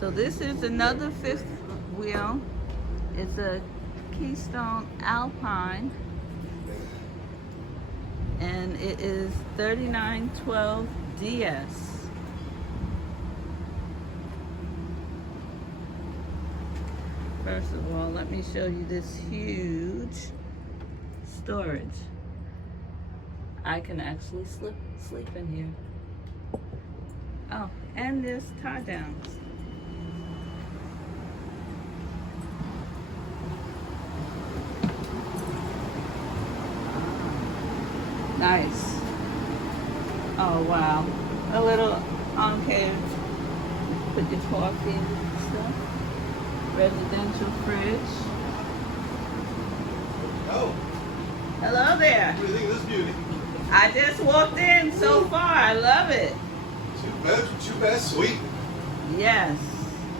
So this is another fifth wheel. It's a Keystone Alpine, and it is 3912 DS. First of all, let me show you this huge storage. I can actually sleep in here. Oh, and there's tie downs. Nice. Oh wow. A little enclave. Put your coffee and stuff. Residential fridge. Oh. Hello there. What do you think of this beauty? I just walked in so far. I love it. 2 bedroom, 2 bath suite. Yes.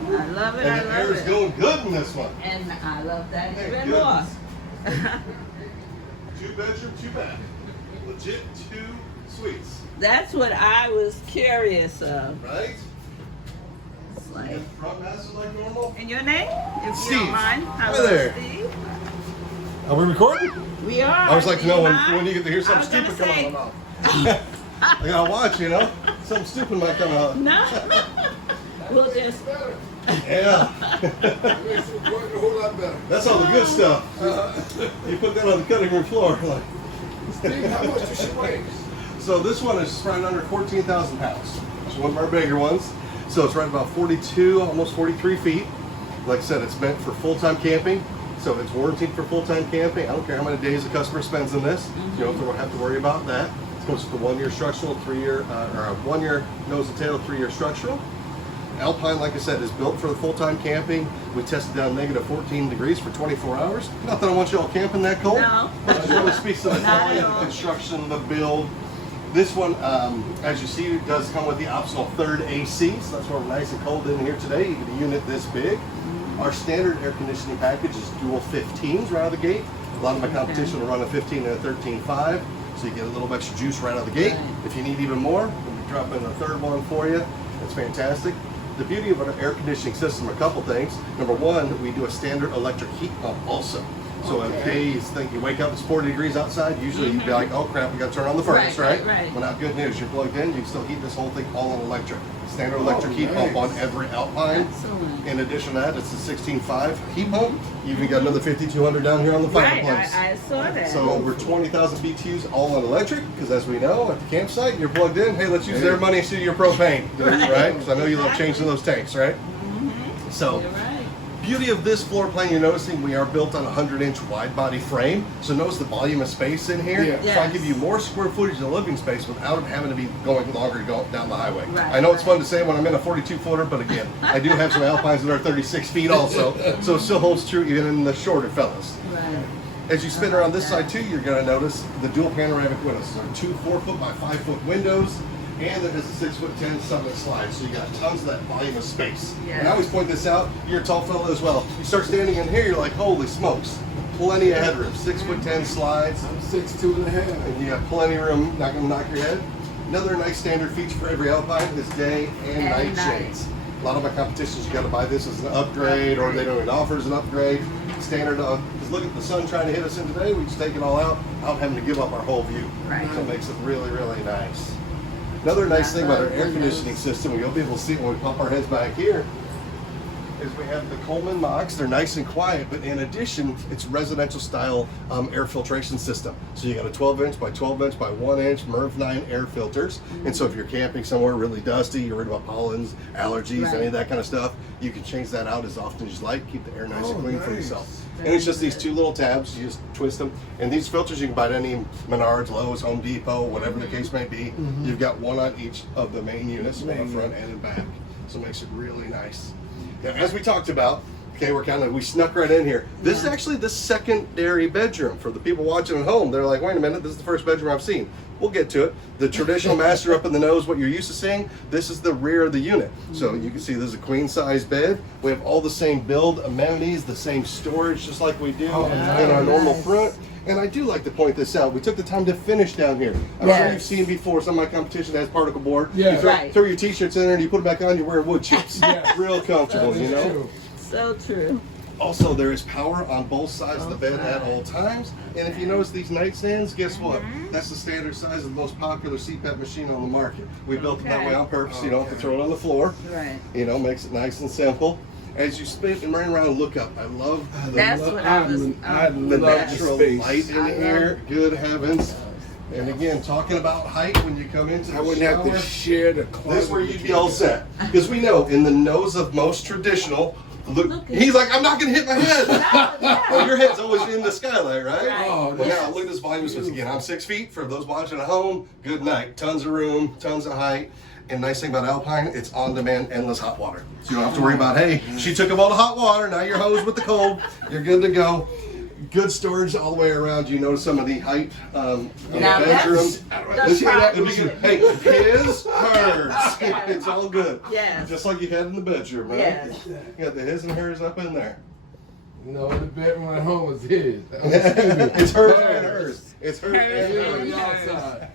I love it. And I the love air is it. going good in this one. And I love that Thank even more. goodness. 2 bedroom, 2 bath. Legit 2 suites. That's what I was curious of. Right? It's like, And front master like normal. and your name, if Steve. you don't mind. Hi Hello, there. Steve. Are we recording? We are. I always like to know Do you when you get to hear mind? I something was stupid gonna come out of my mouth. I gotta watch, you know? Something stupid might come out. No. We'll just. Yeah. Makes it work a whole lot better. That's all the good stuff. You put that on the cutting room floor. Like. Steve, how much does she weigh? So this one is right under 14,000 pounds. It's one of our bigger ones. So it's right about 42, almost 43 feet. Like I said, it's meant for full-time camping. So it's warranted for full-time camping. I don't care how many days the customer spends in this. You don't have to worry about that. It goes with the 1-year structural, 3-year, or a 1-year nose and tail, 3-year structural. Alpine, like I said, is built for the full-time camping. We tested down negative 14 degrees for 24 hours. Not that I want you all camping that cold. No. But it really speaks to the Not quality at of the all. construction, the build. This one, as you see, it does come with the optional third AC, so that's why we're nice and cold in here today. You get a unit this big. Our standard air conditioning package is dual 15s right out of the gate. A lot of my competition will run a 15 and a 13.5, so you get a little extra juice right out of the gate. Right. If you need even more, we'll drop in a third one for you. That's fantastic. The beauty of our air conditioning system, a couple things. Number one, we do a standard electric heat pump also. So in case you wake up, it's 40 degrees outside, usually you'd be like, oh crap, we gotta turn on the furnace, right? Right. Well, now good news, you're plugged in, you can still heat this whole thing all on electric. Standard electric heat pump on every Alpine. Excellent. In addition to that, it's a 16.5 heat pump. You even got another 5200 down here on the Right. fireplace. I saw that. So over 20,000 BTUs all on electric, because as we know, at the campsite, you're plugged in, hey, let's use their money instead of your propane, right? Because I know you love changing those tanks, right? So, You're right. beauty of this floor plan, you're noticing we are built on a 100-inch wide body frame. So notice the volume of space in here. Yeah. So I Yes. give you more square footage of living space without having to be going longer to go down the highway. Right, I know it's right. fun to say when I'm in a 42-footer, but again, I do have some Alpines that are 36 feet also. So it still holds true even in the shorter fellas. Right. As you spin around this side too, you're going to notice the dual panoramic windows. There are 2 4-foot by 5-foot windows, and it has a 6'10" summit slide, so you got tons of that volume of space. Yeah. And I always point this out. You're a tall fella as well. You start standing in here, you're like, holy smokes, plenty of headroom. 6'10" slides, I'm 6'2.5". and you got plenty of room. Not going to knock your head. Another nice standard feature for every Alpine is day and night shades. A lot of my competitions, you got to buy this as an upgrade, or they don't even offer as an upgrade. Standard, because look at the sun trying to hit us in today. We just take it all out without having to give up our whole view. Right. So it makes it really, really nice. Another nice thing about our air conditioning system, you'll be able to see it when we pop our heads back here, is we have the Coleman mocks. They're nice and quiet, but in addition, it's residential style air filtration system. So you got a 12-inch by 12-inch by 1-inch MERV 9 air filters. And so if you're camping somewhere really dusty, you're worried about pollens, allergies, Right. any of that kind of stuff, you can change that out as often as you like. Keep the air nice and Oh, clean for nice. yourself. And it's just these 2 little tabs. You just twist them. And these filters you can buy at any Menards, Lowe's, Home Depot, whatever the case may be. You've got one on each of the main units, one in front and in back. So it makes it really nice. Now, as we talked about, Okay, we snuck right in here. This is actually the secondary bedroom for the people watching at home. They're like, wait a minute, this is the first bedroom I've seen. We'll get to it. The traditional master up in the nose, what you're used to seeing, this is the rear of the unit. So you can see this is a queen size bed. We have all the same build amenities, the same storage, just like we do in our normal front. And I do like to point this out. We took the time to finish down here. I'm sure you've seen before, some of my competition has particle board. Yeah. You throw your t-shirts in there and you put them back on, you're wearing wood chips. Real comfortable, you know? True. So true. Also, there is power on both sides of the bed at all times. And if you notice these nightstands, guess what? That's the standard size of the most popular CPAP machine on the market. We built it that way on purpose. So you don't have to throw it on the floor. Right. You know, makes it nice and simple. As you spin and run around and look up, I love the natural light in here. Good heavens. And again, talking about height when you come into the I wouldn't shower, have to share the closet. this is where you'd be all set. Because we know in the nose of most traditional, look, he's like, I'm not going to hit my head. Well, your head's always in the skylight, right? Oh, Well, now look at this volume switch again. I'm 6 feet. For those watching at home, good night. Tons of room, tons of height. And nice thing about Alpine, it's on-demand, endless hot water. So you don't have to worry about, hey, she took up all the hot water, now you're hosed with the cold. You're good to go. Good storage all the way around. You notice some of the height in the bedroom. Hey, his, hers. It's all good. Yes. Just like you had in the bedroom, right? Yes. You got the his and hers up in there. You know, the bedroom at home is his. It's hers and hers. It's hers and hers. Outside.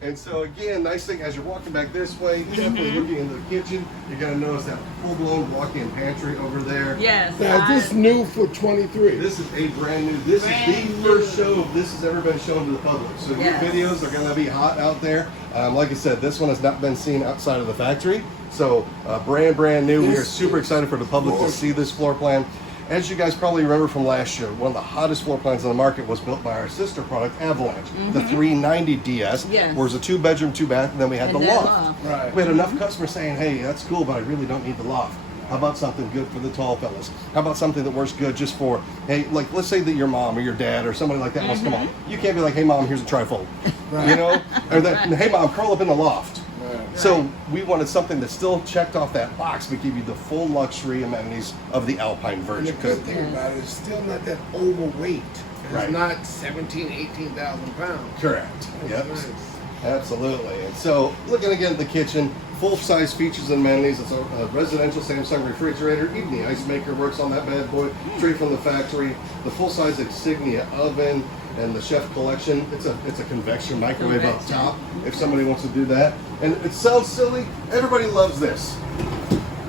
And so again, nice thing as you're walking back this way, definitely looking into the kitchen, you're gonna notice that full-blown walk-in pantry over there. Yes. Now, this new for 23. This is a brand new. This is the first show of this has ever been shown to the public. So your videos are gonna be hot out there. Like I said, this one has not been seen outside of the factory. So brand new. We are super excited for the public to see this floor plan. As you guys probably remember from last year, one of the hottest floor plans on the market was built by our sister product, Avalanche, the 390 DS, where it was a 2-bedroom, 2-bath, and then we had the loft. Right. We had enough customers saying, hey, that's cool, but I really don't need the loft. How about something good for the tall fellas? How about something that works good just for, hey, like let's say that your mom or your dad or somebody like that wants to come on. You can't be like, hey mom, here's a trifold. You know? Or that, hey mom, curl up in the loft. So we wanted something that still checked off that box, but give you the full luxury amenities of the Alpine version. And the good thing about it is still not that overweight. It's Right. not 17,000, 18,000 pounds. Correct. Yep. Nice. Absolutely. And so looking again at the kitchen, full-size features and amenities. It's a residential Samsung refrigerator. Even the ice maker works on that bad boy, straight from the factory. The full-size Insignia oven and the chef collection. It's a convection microwave up top if somebody wants to do that. And it sounds silly. Everybody loves this.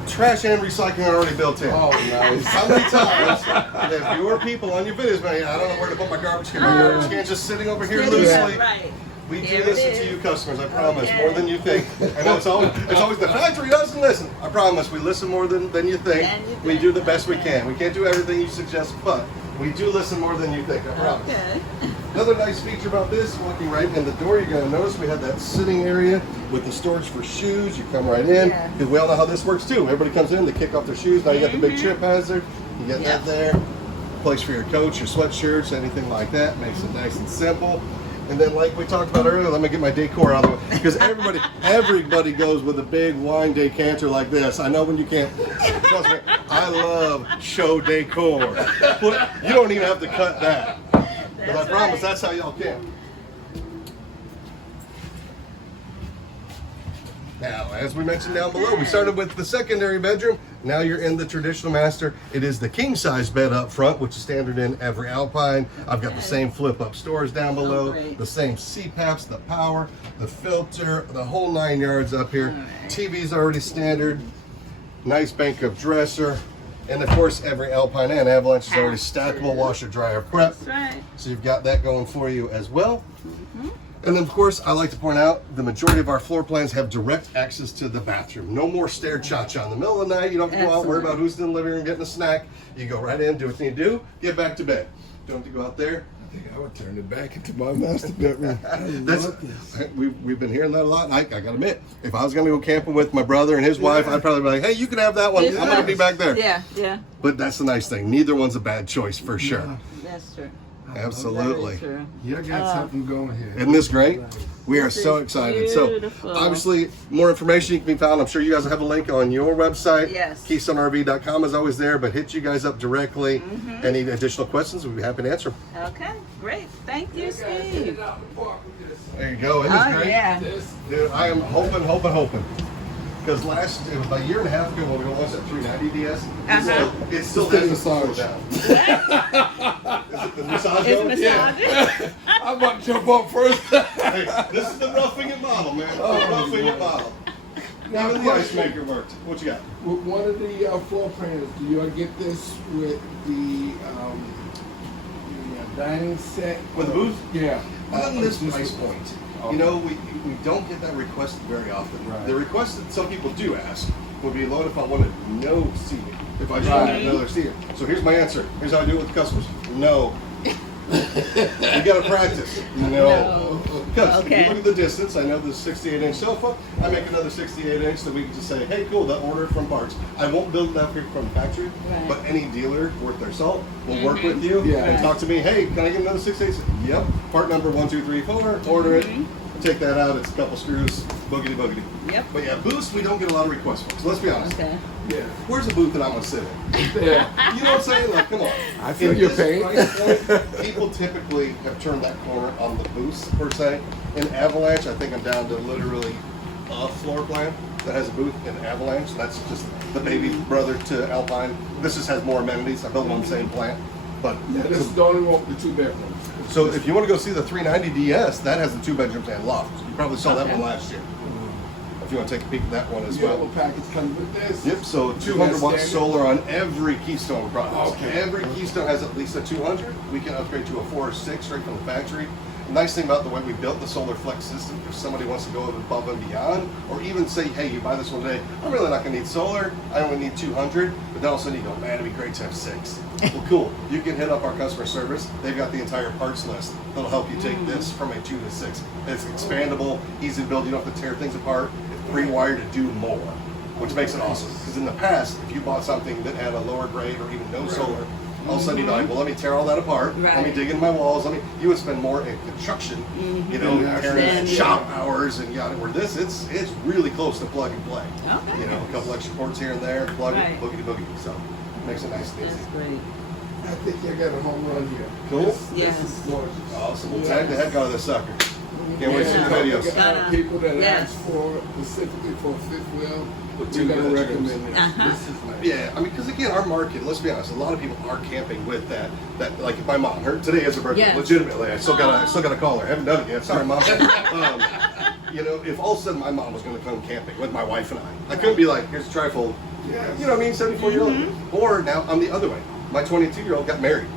Trash and recycling are already built in. Oh, nice. How many times have your people on your videos, man, I don't know where to put my garbage can. My garbage can's just sitting over here loosely. Right. We do Here it listen is. to you customers, I promise, Okay. more than you think. I know it's always the factory doesn't listen. I promise, we listen more than you think. We do the best we can. We can't do everything you suggest, but we do listen more than you think, I promise. Okay. Another nice feature about this, walking right in the door, you're going to notice we have that sitting area with the storage for shoes. You come right in, because we all know how this works too. Everybody comes in, they kick off their shoes. Now you got the big chip hazard. You get that there. Place for your coats, your sweatshirts, anything like that. Makes it nice and simple. And then, like we talked about earlier, let me get my decor out of the way, because everybody goes with a big wine decanter like this. I know when you can't. Trust me, I love show decor. But you don't even have to cut that. But I promise that's how y'all can. Now, as we mentioned down below, we started with the secondary bedroom. Now you're in the traditional master. It is the king size bed up front, which is standard in every Alpine. I've got the same flip up stores down below, the same CPAPs, the power, the filter, the whole 9 yards up here. TV's already standard. Nice bank of dresser. And of course, every Alpine and Avalanche is already stackable washer dryer prep. That's right. So you've got that going for you as well. And then, of course, I like to point out the majority of our floor plans have direct access to the bathroom. No more stair cha-cha in the middle of the night. You don't have to go out, worry about who's in the living room getting a snack. You go right in, do what you need to do, get back to bed. Don't have to go out there. I think I would turn it back into my master bedroom. I love this. We've been hearing that a lot. And I got to admit, if I was going to go camping with my brother and his wife, I'd probably be like, hey, you can have that one. I'm going to be back there. Yeah, yeah. But that's the nice thing. Neither one's a bad choice for sure. That's true. Absolutely. Very true. You got something going here. Isn't this great? We are This so is excited. beautiful. So obviously more information can be found. I'm sure you guys have a link on your website. Yes. KeystoneRV.com is always there, but hit you guys up directly. Any additional questions, we'd be happy to answer them. Okay, great. Thank you, Steve. There you go. Isn't this Oh, great? yeah. Dude, I am hoping. Because it was about a year and a half ago when we launched that 390 DS, it still It's hasn't slowed down. Is it the massage It's one? massage. I'm about to jump up first. Hey, this is the roughing it model, man. The roughing it model. Now, Even the ice maker worked. What you got? With one of the floor plans, do you get this with the dining set? With the booth? Yeah. Not in this price point. Okay. You know, we don't get that requested very often. Right. The request that some people do ask would be, Lord, if I wanted no seating, if I just wanted another seating. So here's my answer. Here's how I do it with the customers. No. You gotta practice. No. Because if you look at the distance, I know the 68-inch sofa, I make another 68-inch that we can just say, hey, cool, they'll order it from parts. I won't build that here from the factory, but any dealer worth their salt will work with you and talk to me, hey, can I get another 68? Yep, part number 1, 2, 3, 4, order it. Take that out, it's a couple screws, boogity boogity. Yep. But yeah, booths, we don't get a lot of requests for. So let's be honest. Okay. Yeah. Where's a booth that I'm gonna sit in? Yeah. You know what I'm saying? Like, come on. I feel In your this pain. price point, people typically have turned that corner on the booths, per se. In Avalanche, I think I'm down to literally a floor plan that has a booth in Avalanche. That's just the baby brother to Alpine. This just has more amenities. I built them on the same plant. But Yeah, this is the only one with the 2 bedrooms. so if you want to go see the 390 DS, that has the 2 bedrooms and loft. You probably saw that one last year. If you want to take a peek at that one as The well. yellow package comes with this. Yep, so 200 watt solar on every Keystone product. Okay. Every Keystone has at least a 200. We can upgrade to a 4 or 6 straight from the factory. The nice thing about the way we built the solar flex system, if somebody wants to go above and beyond, or even say, hey, you buy this one today, I'm really not going to need solar, I only need 200, but then all of a sudden you go, man, it'd be great to have 6. Well, cool. You can hit up our customer service. They've got the entire parts list that'll help you take this from a 2 to 6. It's expandable, easy to build. You don't have to tear things apart. It's pre-wired to do more, which makes it awesome. Because in the past, if you bought something that had a lower grade or even no solar, all of a sudden you'd be like, well, let me tear all that apart. Let me dig in my walls. You would spend more in construction, you know, tearing shop hours and yada. Where this, it's really close to plug and play. Okay. You know, a couple extra ports here and there, plug it, boogity boogity. So it makes it nice and easy. That's great. I think you got a home run here. Cool. This is gorgeous. Awesome. We'll tag the heck out of this sucker. Can't wait to see the videos. People that ask for specifically for a fifth wheel, we're going to recommend this. This is nice. Yeah, I mean, because again, our market, let's be honest, a lot of people are camping with that, like if my mom, today is her birthday, legitimately, I still gotta call her, I haven't done it yet, sorry mom. You know, if all of a sudden my mom was gonna come camping with my wife and I couldn't be like, here's a trifold, you know what I mean, 74-year-old, or now I'm the other way, my 22-year-old got married.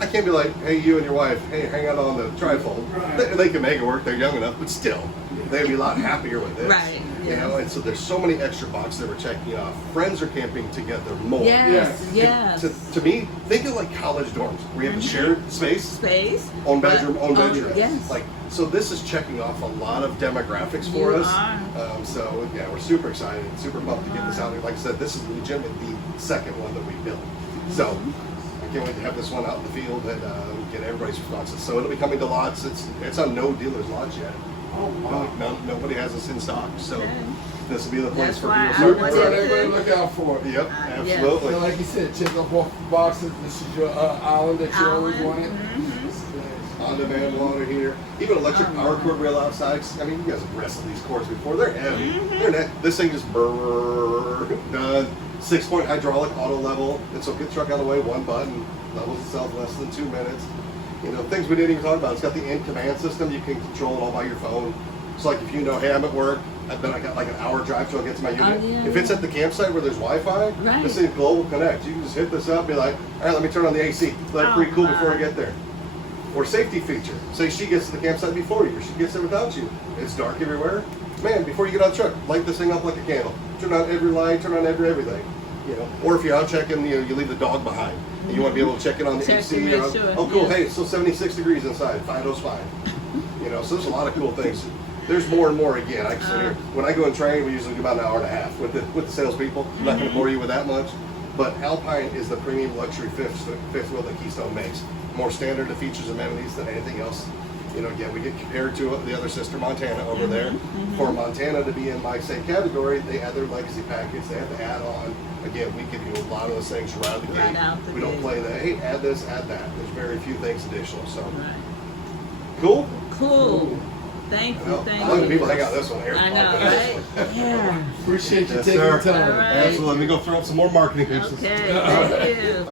I can't be like, hey, you and your wife, hey, hang out on the trifold. They can make it work, they're young enough, but still, they'd be a lot happier with this. Right. You know, and so there's so many extra boxes that we're checking off. Friends are camping together more. Yes. To me, think of like college dorms where you have a shared space, own bedroom, own bedroom. Yes. Like, so this is checking off a lot of demographics for us. So yeah, we're super excited, super pumped to get this out there. Like I said, this is legitimately the second one that we built. So I can't wait to have this one out in the field and get everybody's responses. So it'll be coming to lots. It's on no dealer's lots yet. Oh, wow. Nobody has us in stock, so this will be the place for people. Everybody look out for it. Yep, absolutely. So like you said, check off the boxes. This is your island that you always wanted. On-demand water heater, even electric power cord rail outside. I mean, you guys have wrestled these cords before. They're heavy. This thing just done. 6-point hydraulic auto level. And so get the truck out of the way, one button, levels itself less than 2 minutes. You know, things we didn't even talk about. It's got the in-command system. You can control it all by your phone. It's like if you know, hey, I'm at work, I bet I got like an hour drive till I get to my unit. If it's at the campsite where there's Wi-Fi, this thing's Global Connect. You can just hit this up, be like, all right, let me turn on the AC. Let it pretty cool before I get there. Or safety feature. Say she gets to the campsite before you, or she gets there without you. It's dark everywhere. Man, before you get out the truck, light this thing up like a candle. Turn on every light, turn on everything. You know, or if you're out checking, you leave the dog behind, and you want to be able to check in on the AC. Oh, cool! Hey, it's still 76 degrees inside. Fido's fine. You know, so there's a lot of cool things. There's more and more. Again, I can sit here. When I go and train, we usually do about an hour and a half with the salespeople. I'm not going to bore you with that much. But Alpine is the premium luxury fifth wheel that Keystone makes. More standard of features and amenities than anything else. You know, again, we get compared to the other sister Montana over there. For Montana to be in my same category, they add their legacy package. They have to add on. Again, we give you a lot of those things right out the gate. We don't play that. Hey, add this, add that. There's very few things additional. So, cool. Cool. Thank you. How long do people hang out this one here? I know, right? Yeah. Appreciate you Yes, taking sir. the time. All right. Absolutely. Let me go throw up some more marketing pieces. Okay. Thank you.